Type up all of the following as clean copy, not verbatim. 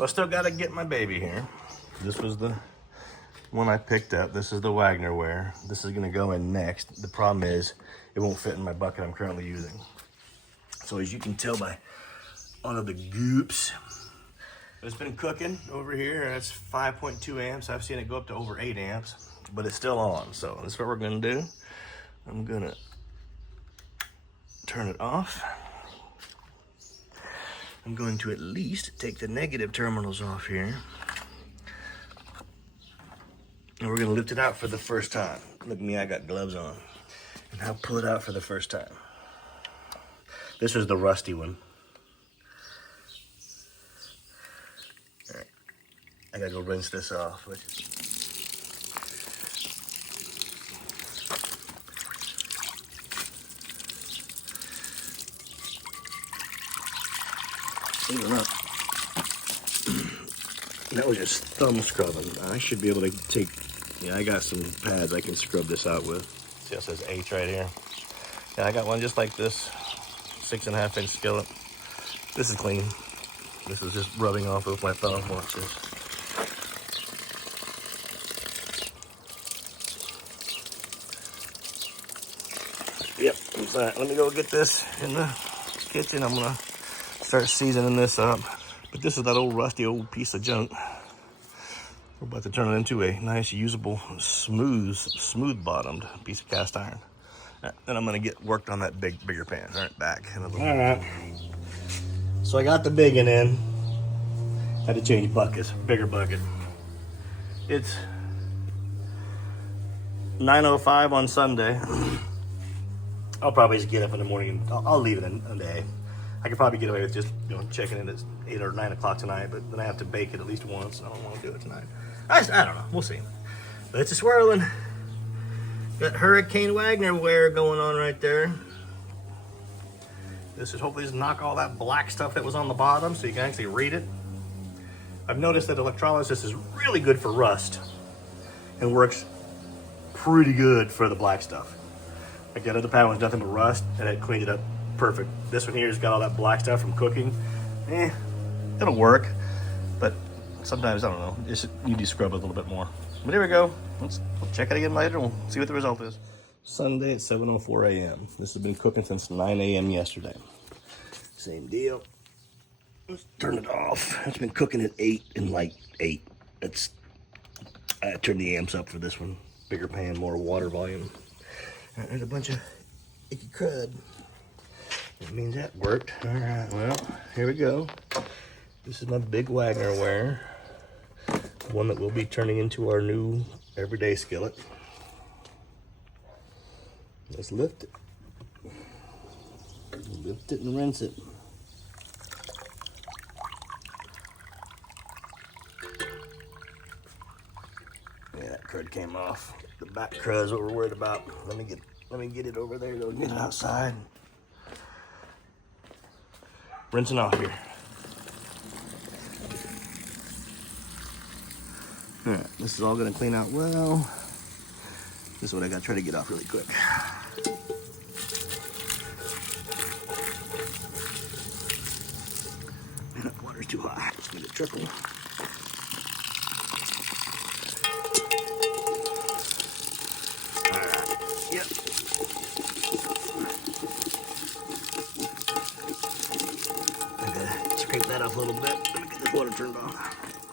So I still got to get my baby here. This was the one I picked up. This is the Wagner ware. This is going to go in next. The problem is it won't fit in my bucket I'm currently using. So as you can tell by all of the goops, it's been cooking over here. That's 5.2 amps. I've seen it go up to over 8 amps, but it's still on. So that's what we're going to do. I'm going to turn it off. I'm going to at least take the negative terminals off here. And we're gonna lift it out for the first time. Look at me, I got gloves on. And I'll pull it out for the first time. This was the rusty one. All right, I gotta go rinse this off. That was just thumb scrubbing. I should be able to take, yeah, I got some pads I can scrub this out with. See how it says H right here? Yeah, I got one just like this, 6.5 inch skillet. This is clean. This is just rubbing off with my thumb. Watch this. Yep, let me go get this in the kitchen. I'm gonna start seasoning this up. But this is that old rusty old piece of junk. We're about to turn it into a nice, usable, smooth bottomed piece of cast iron. Then I'm gonna get worked on that bigger pan. All right, back. All right. So I got the big one in. Had to change buckets, bigger bucket. It's 9:05 on Sunday. I'll probably just get up in the morning and I'll leave it in a day. I could probably get away with just, checking it at 8 or 9 o'clock tonight, but then I have to bake it at least once, and I don't want to do it tonight. I don't know. We'll see. But it's a swirling. Got Hurricane Wagner ware going on right there. This is hopefully just knock all that black stuff that was on the bottom so you can actually read it. I've noticed that electrolysis is really good for rust and works pretty good for the black stuff. Like that other pan was nothing but rust, and it cleaned it up perfect. This one here has got all that black stuff from cooking. It'll work, but sometimes, I don't know, you do scrub it a little bit more. But here we go. We'll check it again later and we'll see what the result is. Sunday at 7:04 a.m. This has been cooking since 9 a.m. yesterday. Same deal. Let's turn it off. It's been cooking at 8 and like 8. I turned the amps up for this one. Bigger pan, more water volume. There's a bunch of icky crud. That means that worked. All right, well, here we go. This is my big Wagner ware. One that we'll be turning into our new everyday skillet. Let's lift it. Lift it and rinse it. Yeah, that crud came off. The back crud is what we're worried about. Let me get it over there. Go get it outside. Rinsing off here. All right, this is all gonna clean out well. This is what I gotta try to get off really quick. Man, that water's too hot. It's gonna trickle. All right, yep. Scrape that off a little bit. Let me get this water turned off.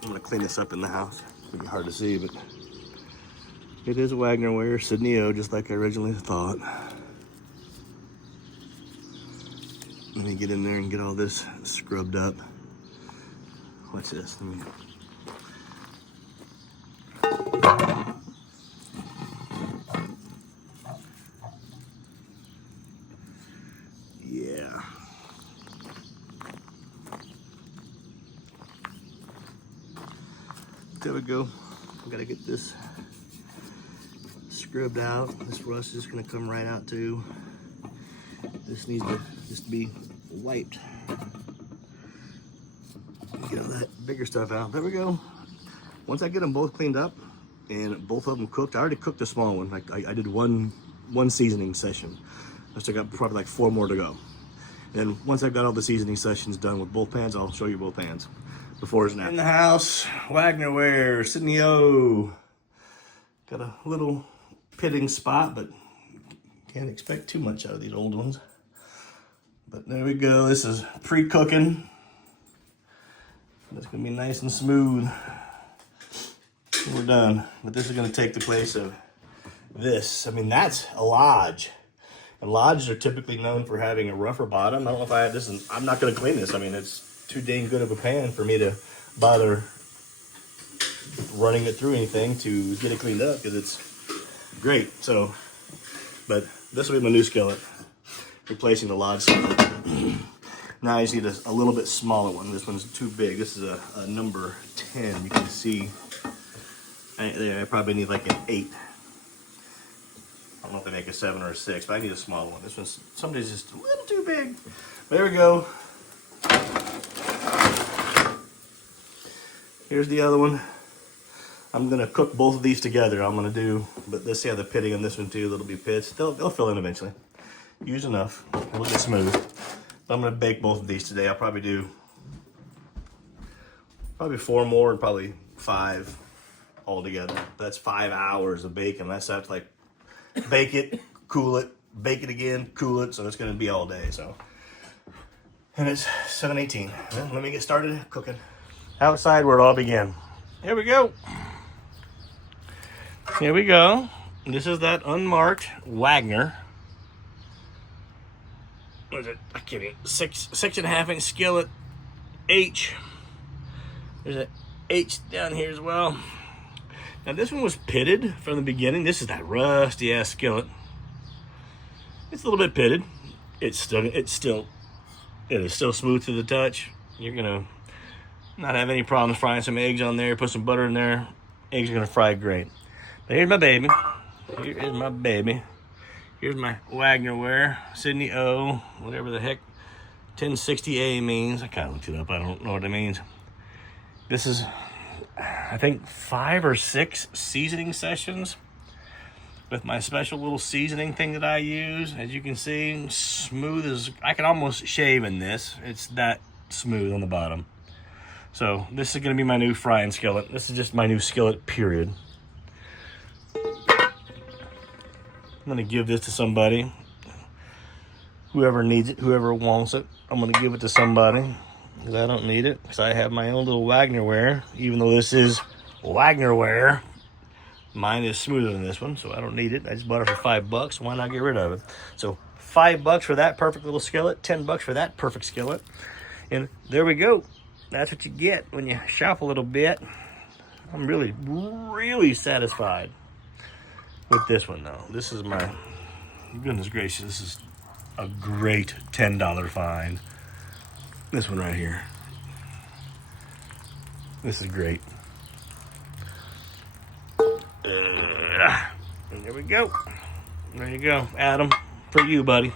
I'm gonna clean this up in the house. It's gonna be hard to see, but it is Wagner ware, Sydney O, just like I originally thought. Let me get in there and get all this scrubbed up. What's this? Yeah. There we go. I gotta get this scrubbed out. This rust is gonna come right out too. This needs to just be wiped. Get all that bigger stuff out. There we go. Once I get them both cleaned up and both of them cooked, I already cooked the small one. Like I did one seasoning session. I still got probably like 4 more to go. And once I've got all the seasoning sessions done with both pans, I'll show you both pans. before it's now. In the house, Wagner ware, Sydney O. Got a little pitting spot, but can't expect too much out of these old ones. But there we go. This is pre-cooking. It's gonna be nice and smooth. We're done. But this is gonna take the place of this. I mean, that's a lodge. And lodges are typically known for having a rougher bottom. I don't know if I have this, and I'm not gonna clean this. I mean, it's too dang good of a pan for me to bother running it through anything to get it cleaned up, because it's great. So, but this will be my new skillet, replacing the lodge skillet. Now I just need a little bit smaller one. This one's too big. This is a number 10. You can see I probably need like an 8. I don't know if they make a 7 or a 6, but I need a smaller one. This one's somebody's just a little too big. There we go. Here's the other one. I'm gonna cook both of these together. But let's see how the pitting on this one too. That'll be pits. They'll fill in eventually. Use enough. It'll get smooth. But I'm gonna bake both of these today. I'll probably do 4 more and probably 5 all together. That's 5 hours of baking. That's like bake it, cool it, bake it again, cool it. So it's gonna be all day. So, and it's 7:18. Well, let me get started cooking. Outside where it all began. Here we go. Here we go. This is that unmarked Wagner. What is it? I can't even. 6.5 inch skillet H. There's an H down here as well. Now this one was pitted from the beginning. This is that rusty ass skillet. It's a little bit pitted. It is still smooth to the touch. You're gonna not have any problems frying some eggs on there. Put some butter in there. Eggs are gonna fry great. But here's my baby. Here is my baby. Here's my Wagner ware, Sydney O, whatever the heck 1060A means. I kind of looked it up. I don't know what it means. This is, I think, 5 or 6 seasoning sessions with my special little seasoning thing that I use. As you can see, smooth as, I can almost shave in this. It's that smooth on the bottom. So this is gonna be my new frying skillet. This is just my new skillet, period. I'm gonna give this to somebody. Whoever needs it, whoever wants it, I'm gonna give it to somebody, because I don't need it, because I have my own little Wagner ware. Even though this is Wagner ware, mine is smoother than this one, so I don't need it. I just bought it for $5. Why not get rid of it? So $5 for that perfect little skillet, $10 for that perfect skillet. And there we go. That's what you get when you shop a little bit. I'm really, really satisfied with this one though. This is my, goodness gracious, this is a great $10 find. This one right here. This is great. And there we go. There you go, Adam, for you, buddy.